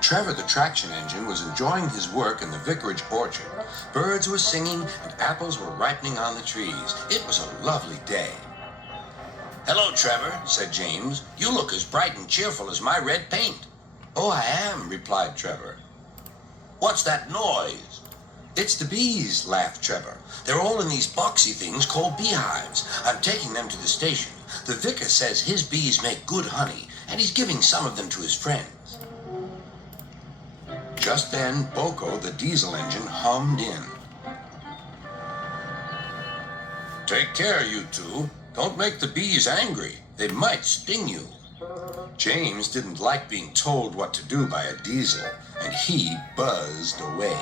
Trevor the traction engine was enjoying his work in the vicarage orchard. Birds were singing and apples were ripening on the trees. It was a lovely day. "Hello, Trevor," said James. "You look as bright and cheerful as my red paint." "Oh, I am," replied Trevor. "What's that noise?" "It's the bees," laughed Trevor. "They're all in these boxy things called beehives. I'm taking them to the station. The vicar says his bees make good honey, and he's giving some of them to his friends." Just then, Boko, the diesel engine, hummed in. "Take care, you two. Don't make the bees angry. They might sting you." James didn't like being told what to do by a diesel, and he buzzed away.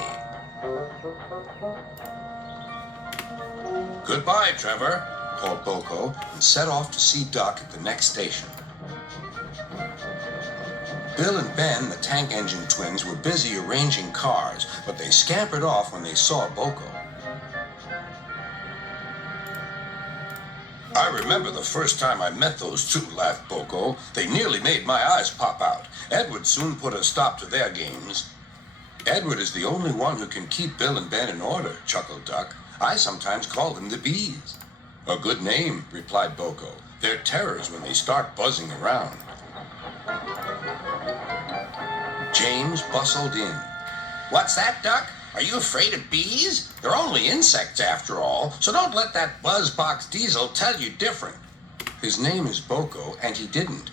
"Goodbye, Trevor," called Boko, and set off to see Duck at the next station. Bill and Ben, the tank engine twins, were busy arranging cars, but they scampered off when they saw Boko. "I remember the first time I met those two," laughed Boko. "They nearly made my eyes pop out. Edward soon put a stop to their games." "Edward is the only one who can keep Bill and Ben in order," chuckled Duck. "I sometimes call them the bees." "A good name," replied Boko. "They're terrors when they start buzzing around." James bustled in. "What's that, Duck? Are you afraid of bees? They're only insects after all, so don't let that buzzbox diesel tell you different." "His name is Boko, and he didn't.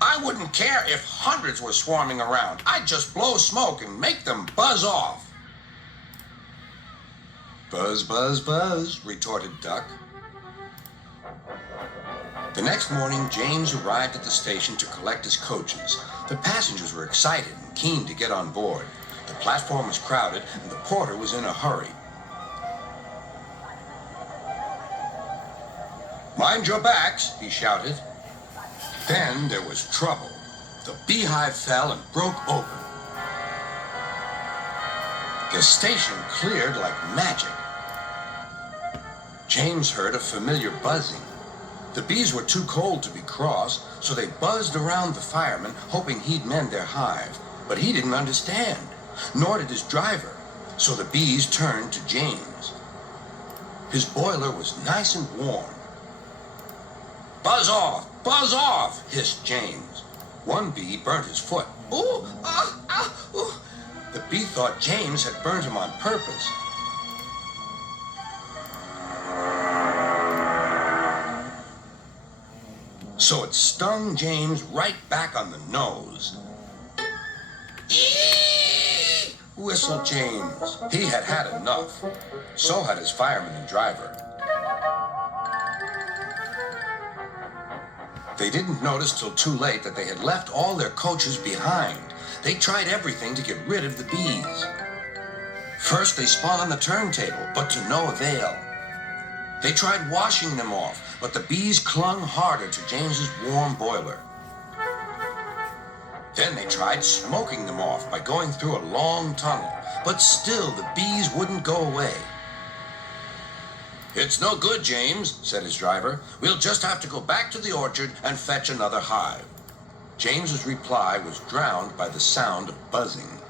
I wouldn't care if hundreds were swarming around. I'd just blow smoke and make them buzz off." "Buzz, buzz, buzz," retorted Duck. The next morning, James arrived at the station to collect his coaches. The passengers were excited and keen to get on board. The platform was crowded, and the porter was in a hurry. "Mind your backs," he shouted. Then there was trouble. The beehive fell and broke open. The station cleared like magic. James heard a familiar buzzing. The bees were too cold to be cross, so they buzzed around the fireman, hoping he'd mend their hive. But he didn't understand, nor did his driver, so the bees turned to James. His boiler was nice and warm. "Buzz off," hissed James. One bee burnt his foot. "Ooh, ooh." The bee thought James had burned him on purpose. So it stung James right back on the nose. "Eee!" whistled James. He had had enough. So had his fireman and driver. They didn't notice till too late that they had left all their coaches behind. They tried everything to get rid of the bees. First they spun on the turntable, but to no avail. They tried washing them off, but the bees clung harder to James's warm boiler. Then they tried smoking them off by going through a long tunnel, but still the bees wouldn't go away. "It's no good, James," said his driver. "We'll just have to go back to the orchard and fetch another hive." James's reply was drowned by the sound of buzzing.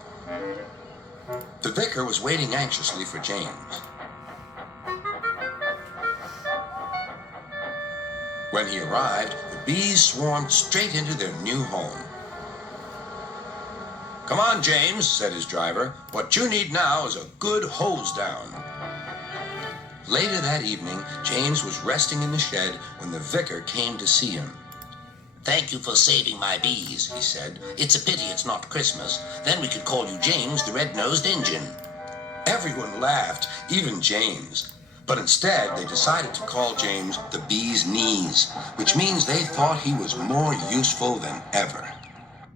The vicar was waiting anxiously for James. When he arrived, the bees swarmed straight into their new home. "Come on, James," said his driver. "What you need now is a good hose down." Later that evening, James was resting in the shed when the vicar came to see him. "Thank you for saving my bees," he said. "It's a pity it's not Christmas. Then we could call you James the Red-Nosed Engine." Everyone laughed, even James. But instead, they decided to call James the Bee's Knees, which means they thought he was more useful than ever.